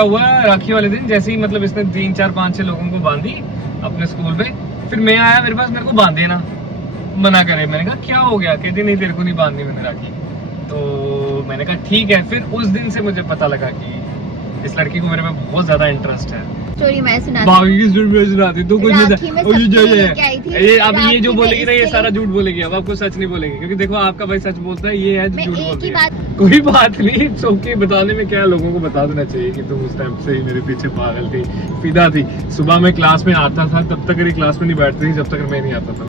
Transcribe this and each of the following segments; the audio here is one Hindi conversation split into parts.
क्या हुआ, राखी वाले दिन जैसे ही मतलब इसने 3 4 5 6 लोगों को बांधी अपने स्कूल पे, फिर मैं आया मेरे पास, मेरे को बांध देना मना करे। मैंने कहा क्या हो गया, कहती नहीं तेरे को नहीं बांधनी मैंने राखी। तो मैंने कहा ठीक है। फिर उस दिन से मुझे पता लगा कि इस लड़की को मेरे में बहुत ज्यादा इंटरेस्ट है। स्टोरी मैं सुनाती बाकी की स्टोरी मैं सुनाती तो कुछ राखी में ये अब ये जो बोलेगी ना ये सारा झूठ बोलेगी, अब आपको सच नहीं बोलेगी, क्योंकि देखो आपका भाई सच बोलता है, ये है जो झूठ बोलती है। कोई बात नहीं, ओके, बताने में क्या है, लोगों को बता देना चाहिए कि तुम उस टाइम से ही मेरे पीछे पागल थी, फिदा थी। सुबह मैं क्लास में आता था तब तक मेरी क्लास में नहीं बैठती थी जब तक मैं नहीं आता था।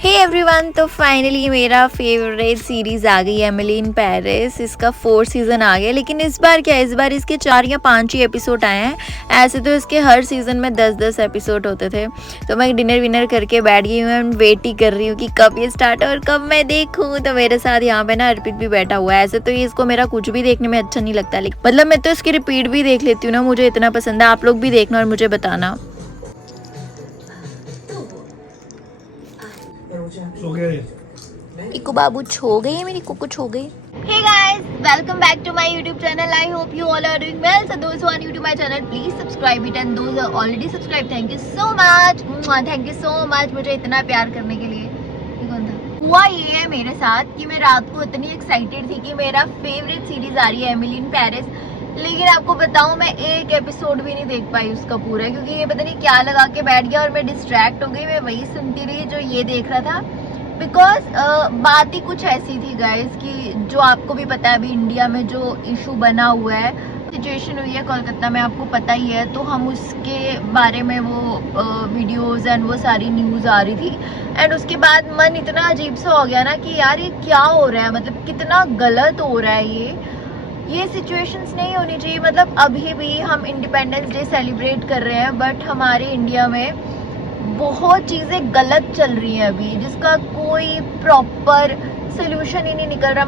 हे एवरीवन, तो फाइनली मेरा फेवरेट सीरीज आ गई एमिली इन पेरिस। इसका 4th सीजन आ गया, लेकिन इस बार क्या है, इस बार इसके 4 या 5 ही एपिसोड आए हैं। ऐसे तो इसके हर सीजन में 10-10 एपिसोड होते थे। तो मैं डिनर विनर करके बैठ गई हूँ एंड वेट ही कर रही हूँ कि कब ये स्टार्ट और कब मैं देखूँ। तो मेरे साथ यहाँ पे ना अर्पित भी बैठा हुआ है। ऐसे तो ये इसको मेरा कुछ भी देखने में अच्छा नहीं लगता, लेकिन मतलब मैं तो इसकी रिपीट भी देख लेती हूँ ना, मुझे इतना पसंद है। आप लोग भी देखना और मुझे बताना। इको बाबू छो गई है, मेरी कुकु छो गई। Hey guys, welcome back to my YouTube channel. I hope you all are doing well. So those who are new to my channel, please subscribe it, and those who are already subscribed, thank you so much. Thank you so much मुझे इतना प्यार करने के लिए। ये कौन था? हुआ ये है मेरे साथ कि मैं रात को इतनी एक्साइटेड थी कि मेरा फेवरेट सीरीज आ रही है एमिली इन पेरिस, लेकिन आपको बताऊं मैं एक एपिसोड भी नहीं देख पाई उसका पूरा, क्योंकि ये पता नहीं क्या लगा के बैठ गया और मैं डिस्ट्रैक्ट हो गई। मैं वही सुनती रही जो ये देख रहा था, बिकॉज बात ही कुछ ऐसी थी गाइज कि जो आपको भी पता है अभी इंडिया में जो इशू बना हुआ है, सिचुएशन हुई है कोलकाता में, आपको पता ही है। तो हम उसके बारे में वो वीडियोस एंड वो सारी न्यूज़ आ रही थी, एंड उसके बाद मन इतना अजीब सा हो गया ना कि यार ये क्या हो रहा है, मतलब कितना गलत हो रहा है ये सिचुएशंस नहीं होनी चाहिए। मतलब अभी भी हम इंडिपेंडेंस डे सेलिब्रेट कर रहे हैं, बट हमारे इंडिया में बहुत चीज़ें गलत चल रही हैं अभी, जिसका कोई प्रॉपर सोल्यूशन ही नहीं निकल रहा।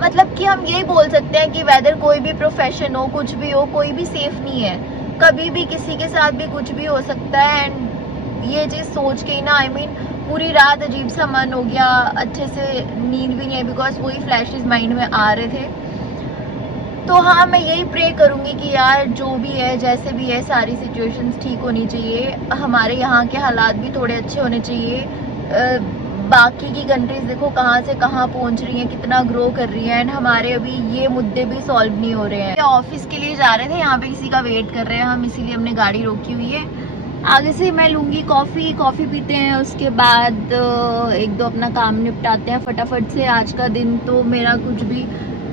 मतलब कि हम यही बोल सकते हैं कि वेदर कोई भी प्रोफेशन हो, कुछ भी हो, कोई भी सेफ नहीं है। कभी भी किसी के साथ भी कुछ भी हो सकता है। एंड ये चीज़ सोच के ही ना पूरी रात अजीब सा मन हो गया, अच्छे से नींद भी नहीं है, बिकॉज वही फ्लैशेस माइंड में आ रहे थे। तो हाँ, मैं यही प्रे करूँगी कि यार जो भी है, जैसे भी है, सारी सिचुएशंस ठीक होनी चाहिए। हमारे यहाँ के हालात भी थोड़े अच्छे होने चाहिए। बाकी की कंट्रीज देखो कहाँ से कहाँ पहुँच रही हैं, कितना ग्रो कर रही हैं, एंड हमारे अभी ये मुद्दे भी सॉल्व नहीं हो रहे हैं। ऑफिस के लिए जा रहे थे, यहाँ पे किसी का वेट कर रहे हैं हम, इसीलिए हमने गाड़ी रोकी हुई है। आगे से मैं लूँगी कॉफ़ी पीते हैं, उसके बाद एक दो अपना काम निपटाते हैं फटाफट से। आज का दिन तो मेरा कुछ भी,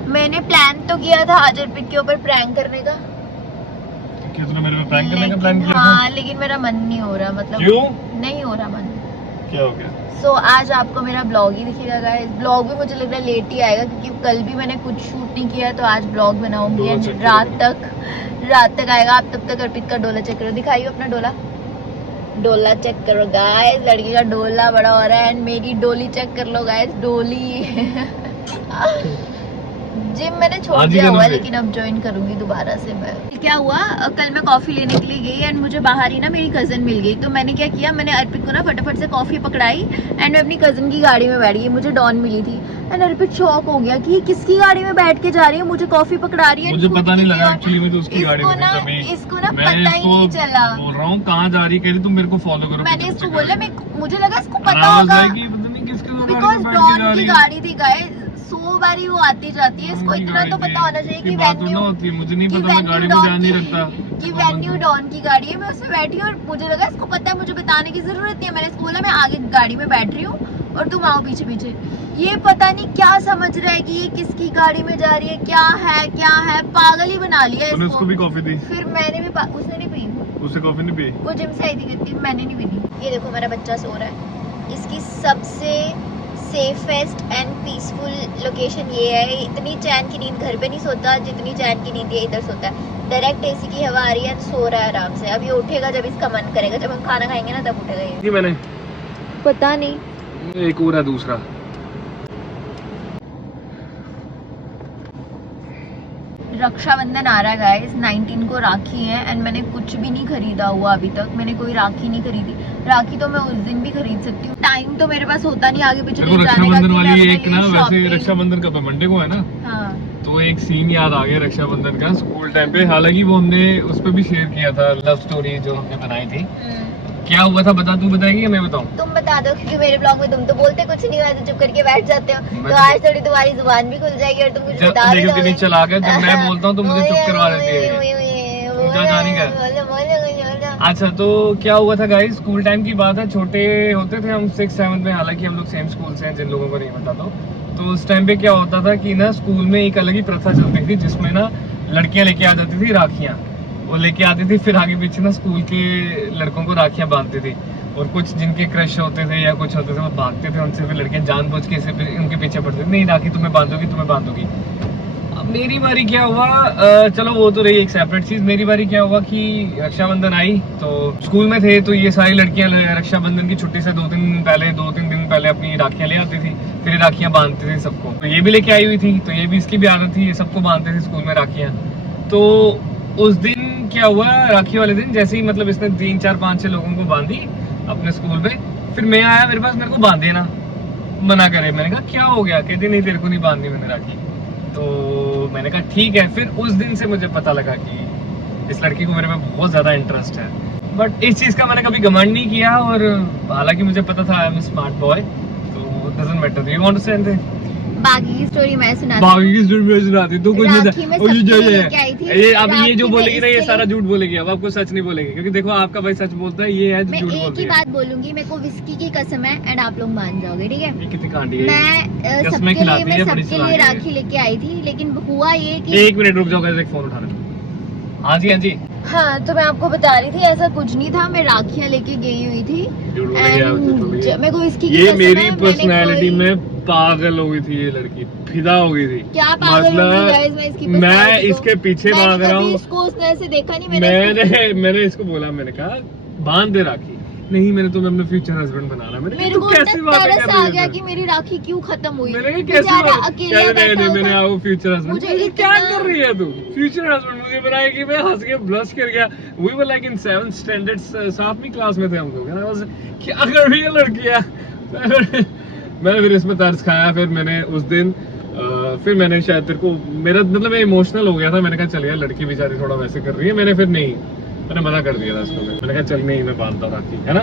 मैंने प्लान तो किया था आज अर्पित के ऊपर प्रैंक करने का, मेरे में प्रैंक करने का प्लान किया था? हाँ, लेकिन मेरा मन नहीं हो रहा, मतलब क्यों नहीं हो रहा मन। क्या हो गया? सो आज आपको मेरा ब्लॉग ही दिखेगा गाइस। ब्लॉग भी मुझे लग रहा है लेट ही आएगा, क्योंकि कल भी मैंने कुछ शूट नहीं किया, तो आज ब्लॉग बनाऊंगी एंड रात तक आएगा। आप तब तक अर्पित का डोला चेक करो, दिखाइए अपना डोला चेक करो गाइस। लड़की का डोला बड़ा हो रहा है, एंड मेरी डोली चेक कर लो गाइस, डोली। जिम मैंने छोड़ दिया हुआ है, लेकिन अब ज्वाइन करूंगी दोबारा से मैं। क्या हुआ, कल मैं कॉफी लेने के लिए गई एंड मुझे बाहर ही ना मेरी कजन मिल गई। तो मैंने क्या किया, मैंने अर्पित को ना फटाफट से कॉफी पकड़ाई एंड मैं अपनी कजन की गाड़ी में बैठ गई। मुझे डॉन मिली थी एंड अर्पित शॉक हो गया कि किसकी गाड़ी में बैठ के जा रही है, मुझे कॉफी पकड़ा रही है। मुझे पता नहीं लगा एक्चुअली में, तो उसकी गाड़ी में इसको ना पता ही नहीं चला। बोल रहा हूँ कहाँ जा रही, कह रही तुम मेरे को फॉलो करो। मैंने इसको बोला, मुझे लगा इसको पता होगा, बिकॉज डॉन की गाड़ी थी गाइस। 100 बारी वो आती जाती है, इसको इतना तो पता होना चाहिए कि मुझे नहीं पता, मैं गाड़ी में ध्यान नहीं रखता कि वेन्यू डॉन की गाड़ी है। मैं उसमें बैठी और मुझे लगा इसको पता है, मुझे बताने की जरूरत नहीं है। मैंने इसको बोला मैं आगे गाड़ी में बैठ रही हूँ और तुम आओ पीछे पीछे। ये पता नहीं क्या समझ रहा है कि ये किसकी गाड़ी में जा रही है, क्या है, पागल ही बना लिया इसको। उसको भी कॉफी दी, फिर मैंने भी, उसने नहीं पी, उसे कॉफी नहीं पी, वो जिम से आई थी कहती मैंने नहीं पी। ये देखो मेरा बच्चा सो रहा है। इसकी सबसे सेफेस्ट एंड पीसफुल लोकेशन ये है। इतनी चैन की नींद घर पे नहीं सोता जितनी चैन की नींद ये इधर सोता है। डायरेक्ट एसी की हवा आ रही है, सो रहा है आराम से। अब ये उठेगा जब इसका मन करेगा, जब हम खाना खाएंगे ना तब उठेगा ये। मैंने पता नहीं, एक और है दूसरा। रक्षाबंधन आ रहा है गाइस, 19 को राखी है एंड मैंने कुछ भी नहीं खरीदा हुआ अभी तक। मैंने कोई राखी नहीं खरीदी। राखी तो मैं उस दिन भी खरीद सकती हूँ, टाइम तो मेरे पास होता नहीं आगे पीछे जाने का। रक्षाबंधन वाली एक ना, वैसे रक्षाबंधन कब है, मंडे को है ना? हाँ, तो एक सीन याद आ गया रक्षाबंधन का स्कूल टाइम पे। हालांकि वो हमने उस पर भी शेयर किया था, लव स्टोरी जो हमने बनाई थी। क्या हुआ था बता, तू बताएगी या मैं बताऊं? तुम बता दो, क्योंकि मेरे ब्लॉग में तुम तो बोलते कुछ नहीं, वैसे चुप करके बैठ जाते हो। तो आज थोड़ी तुम्हारी जुबान भी खुल जाएगी और तुम कुछ बता भी देखो कितनी दोगे। चला गया, जब मैं बोलता हूँ तो मुझे चुप करवा देती है। अच्छा तो क्या हुआ था गाइस, स्कूल टाइम की बात है, छोटे होते थे हम 6-7 में। हालांकि हम लोग सेम स्कूल से हैं, जिन लोगों को नहीं बताता हूँ। तो उस टाइम पे क्या होता था कि ना स्कूल में एक अलग ही प्रथा चलती थी, जिसमें ना लड़कियां लेके आ जाती थी राखियां। वो लेके आती थी, फिर आगे पीछे ना स्कूल के लड़कों को राखियां बांधती थी। और कुछ जिनके क्रश होते थे या कुछ होते थे वो भागते थे उनसे, फिर लड़कियां जानबूझ के उनके पीछे पड़ती थी, नहीं राखी तुम्हें बांधोगी तुम्हें बांधोगी। अब मेरी बारी क्या हुआ, चलो वो तो रही एक सेपरेट चीज। मेरी बारी क्या हुआ कि रक्षाबंधन आई, तो स्कूल में थे तो ये सारी लड़कियां रक्षाबंधन की छुट्टी से 2-3 दिन पहले अपनी राखियां ले आती थी, फिर ये राखियां बांधती थी सबको। तो ये भी लेके आई हुई थी, तो ये भी इसकी भी आदत थी, ये सबको बांधते थे स्कूल में राखियां। तो उस दिन क्या हुआ, राखी वाले दिन जैसे ही मतलब इसने 3-4-5-6 लोगों को बांधी अपने स्कूल पे, फिर मैं आया मेरे पास, मेरे को बांधे ना, मना करे। मैंने कहा क्या हो गया, कहती नहीं तेरे को नहीं बांधनी मैंने राखी। तो मैंने कहा ठीक है। फिर उस दिन से मुझे पता लगा कि इस लड़की को मेरे में बहुत ज्यादा इंटरेस्ट है। बट इस चीज का मैंने कभी घमंड नहीं किया, और हालांकि मुझे पता था आई एम स्मार्ट बॉय, तो doesn't matter. You want to say anything? बाकी की स्टोरी मैं सुनाती बाकी की स्टोरी मैं सुनाती, तू कुछ राखी में नहीं। सबको लेके आई थी। ये अब ये जो राखी बोलेगी ना में ये इसके सारा लिए- झूठ बोलेगी, अब आपको सच नहीं बोलेगी, क्योंकि देखो आपका भाई सच बोलता है, ये है मैं झूठ एक बोलती ही है। बात बोलूंगी, मेरे को विस्की की कसम है एंड आप लोग मान जाओगे, ठीक है? ये कितनी कांडी है। मैं कसमें सबके लिए खिलाती मैं है, बड़ी सबके लिए सुनाती है। राखी लेके आई थी, लेकिन हुआ ये कि एक मिनट रुक जाओ, एक फोन उठाना। हाँ जी हाँ जी, हाँ, तो मैं आपको बता रही थी ऐसा कुछ नहीं था, मैं राखियां लेके गई हुई थी। झूठ बोलेगी आप, झूठ बोलेगी। मेरे को विस्की की ये कसम मेरी है, मैंने पर्सनैलिटी कोई- में पागल हो गई थी ये लड़की, फिदा हो गई थी। क्या पागल हो गई guys, मैं इसकी मैं personality को- इसके पीछे मैंने भाग रहा कभी हूँ। इसको उसने ऐसे देखा नहीं। मैंने मैंने इसको बोला, मैंने कहा बांध दे राखी। नहीं मैंने तुम्हें अपना फ्यूचर हस्बैंड बनाना। मैंने मेरे कहा, को तू कैसी बातें तरस कर आ रही गया है कि मेरी राखी क्यों खत्म हुई। मैंने कहा कैसी बेचारा बात, अकेला नहीं बैठा मैंने होगा। वो फ्यूचर हस्बैंड। मुझे मुझे क्या इतना- कर रही है तू, फ्यूचर हस्बैंड मुझे बनाएगी। मैं हंस के ब्लश कर गया। We were like in 7th standard, 7वीं क्लास में थे हम लोग। क्या कर रही है लड़कियां। मैंने फिर इसमें तरस खाया। फिर मैंने उस दिन फिर मैंने शायद तेरे को, मेरा मतलब मैं इमोशनल हो गया था। मैंने कहा चल यार लड़की बेचारी थोड़ा वैसे कर रही है। मैंने फिर नहीं, मैंने मना कर दिया था उसको। मैंने कहा चल नहीं, मैं बांधता था, ठीक है ना,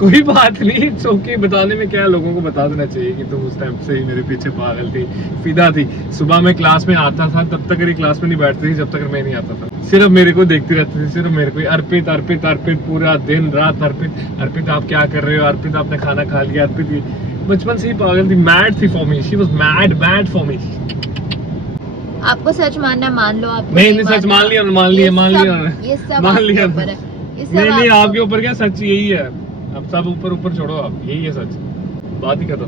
कोई बात नहीं। ओके, बताने में क्या है, लोगों को बता देना चाहिए कि तुम उस टाइम से ही मेरे पीछे पागल थी, फिदा थी। सुबह मैं क्लास में आता था, तब तक मेरी क्लास में नहीं बैठती थी जब तक मैं नहीं आता था। सिर्फ मेरे को देखती रहती थी, सिर्फ मेरे को, अर्पित अर्पित अर्पित, पूरा दिन रात अर्पित अर्पित, आप क्या कर रहे हो, अर्पित आपने खाना खा लिया, अर्पित। बचपन से ही पागल थी, मैड थी for me, she was mad for me. आपको सच मानना मान लो, आप नहीं सच मान लिया, मान लिया, मान लिया, ये सब मान आपके लिया। ऊपर है, ये सब नहीं आपके आपके ऊपर क्या, सच यही है। अब सब ऊपर ऊपर छोड़ो, आप यही है सच, बात ही खत्म।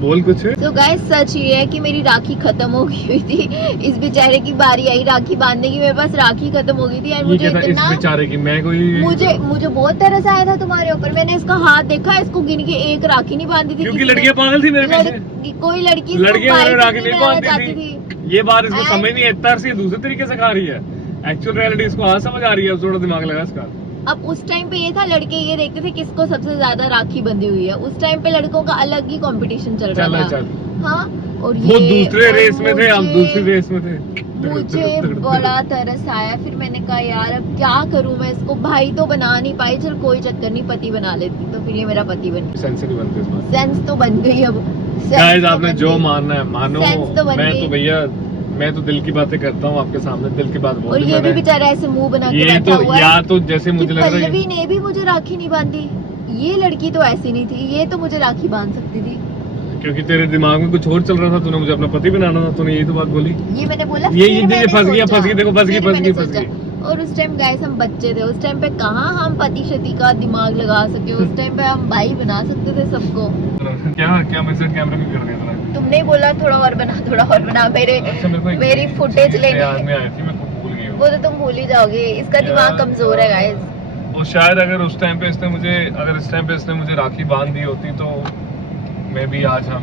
बोल कुछ। तो गाइस सच ये है कि मेरी राखी खत्म हो गई हुई थी। इस बेचारे की बारी आई राखी बांधने की, मेरे पास राखी खत्म हो गई थी। और मुझे इस इतना बेचारे की, मैं कोई मुझे बहुत तरस आया था तुम्हारे ऊपर। मैंने इसका हाथ देखा, इसको गिन के एक राखी नहीं बांधी थी, क्योंकि किसी ने। लड़कियां पागल थी मेरे पीछे। कोई लड़की इसको लड़कियां बाइक मेरे राखी नहीं नहीं बनाना बांधती चाहती थी। ये बात इसको And- समझ नहीं है, तरस ये दूसरे तरीके से खा रही है। एक्चुअल रियलिटी इसको आज समझ आ रही है, अब थोड़ा दिमाग लगा इसका। अब उस टाइम पे ये था, लड़के ये देखते थे किसको सबसे ज्यादा राखी बंधी हुई है। उस टाइम पे लड़कों का अलग ही कंपटीशन चल रहा था। हाँ, और वो ये दूसरे और रेस में थे, हम मुझे- दूसरी रेस में थे। मुझे बड़ा तरस आया। फिर मैंने कहा यार अब क्या करूं मैं, इसको भाई तो बना नहीं पाई, चल कोई चक्कर नहीं, पति बना लेती। तो फिर ये मेरा पति बन गया। सेंस नहीं बनती इस बात। सेंस तो बन गई अब। सेंस गाइस तो आपने बन जो गई। मानना है मानो। सेंस तो बन मैं गई। तो भैया, मैं तो दिल की बातें करता हूँ आपके सामने, दिल की बात और बोल दी ये भी मैंने। बेचारा ऐसे मुंह बना के ये बैठा तो हुआ या है तो जैसे कि मुझे लग रहा है पल्लवी ने भी मुझे राखी नहीं बांधी। ये लड़की तो ऐसी नहीं थी, ये तो मुझे राखी बांध सकती थी। क्योंकि तेरे दिमाग में कुछ और चल रहा था, तूने मुझे अपना पति बनाना था, तूने यही तो बात बोली। ये मैंने बोला, ये फिर मैंने फंस गया, सोचा, फंस गई, देखो फंस गई, फिर फंस मैंने गई, फंस सोचा। गई। और उस टाइम गाइस हम बच्चे थे, उस टाइम पे कहाँ हम पति शती का दिमाग लगा सके। उस टाइम पे हम भाई बना सकते थे सबको। क्या मैसेज कैमरे में कर दिया था? तुमने ही बोला थोड़ा और बना, थोड़ा और बना। अच्छा, मेरे को एक मेरी चीज़ फुटेज याद लेंगे, में आई थी, मैं खुद भूल गई हूँ। वो तो तुम भूल ही जाओगे। इसका दिमाग कमजोर है गाइस। वो शायद अगर उस टाइम पे इसने मुझे राखी बांध दी होती तो मैं भी आज हम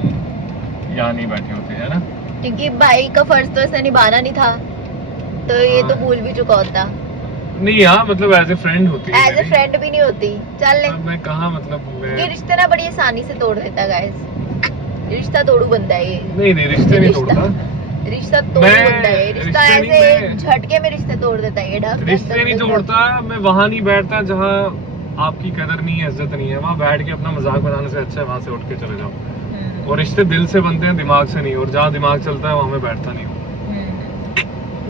यहाँ नहीं बैठे होते, है ना। क्योंकि भाई का फर्ज तो ऐसे निभाना नहीं था, तो ये तो हाँ। भूल भी चुका होता। नहीं हाँ, मतलब एज ए फ्रेंड होती है एज ए मेरी। फ्रेंड भी नहीं होती। चल ले, अब मैं कहाँ, मतलब ये मैं रिश्ते ना बड़ी आसानी से तोड़ देता गाइस। रिश्ता तोड़ू बनता है ये। नहीं रिश्ते नहीं रिश्ता- तोड़ता। रिश्ता तोड़ मैं देता है, रिश्ता रिश्ते नहीं, ऐसे मैं- झटके में रिश्ते तोड़ देता है ये ढक रिश्ते नहीं तोड़ता, मैं वहाँ नहीं बैठता जहाँ आपकी कदर नहीं है, इज्जत नहीं है। वहाँ बैठ के अपना मजाक बनाने से अच्छा है वहाँ से उठ के चले जाओ। और रिश्ते दिल से बनते हैं, दिमाग से नहीं। और जहाँ दिमाग चलता है वहाँ मैं बैठता नहीं हूँ।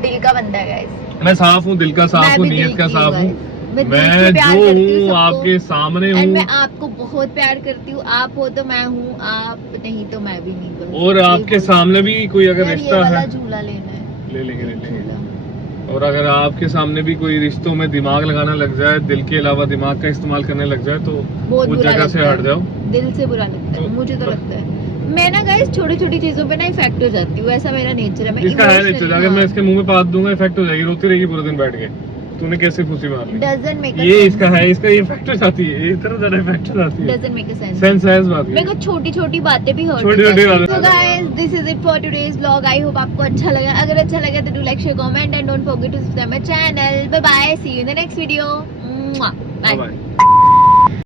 दिल का बंदा है गाइस। मैं साफ हूँ, दिल का साफ हूँ, नीयत का साफ हूँ। मैं जो हूँ आपके सामने एंड हूँ। मैं आपको बहुत प्यार करती हूँ। आप हो तो मैं हूँ, आप नहीं तो मैं भी नहीं बस। और आपके सामने भी कोई अगर यार, ये रिश्ता वाला है, झूला लेना है। ले लेंगे ले लेंगे। झूला। और अगर आपके सामने भी कोई रिश्तों में दिमाग लगाना लग जाए, दिल के अलावा दिमाग का इस्तेमाल करने लग जाए, तो बहुत उस बुरा जगह से लगता हट है। जाओ। दिल से बुरा लगता है, तो- मुझे तो लगता है। मैं ना गाइस छोटी छोटी चीजों पे ना इफेक्ट हो जाती हूँ, ऐसा मेरा नेचर है। मैं इसका है emotionally- नेचर, अगर मैं इसके मुंह में पात दूंगा इफेक्ट हो जाएगी, रोती रहेगी पूरे दिन बैठ के। तूने कैसे खुशी मार ली? doesn't make a ये sense. इसका है, इसका ये इफेक्ट हो जाती है, ये इतना ज्यादा इफेक्ट हो जाती है। doesn't make a sense. Sense है इस बात मेरे को की। छोटी छोटी बातें भी हर्ट छोटी-छोटी बातें। So guys, this is it for today's vlog. I hope आपको अच्छा लगा। अगर अच्छा लगा तो do like, share, comment and don't forget to subscribe my channel. Bye bye. See you in the next video. Mwah. Bye. Bye-bye.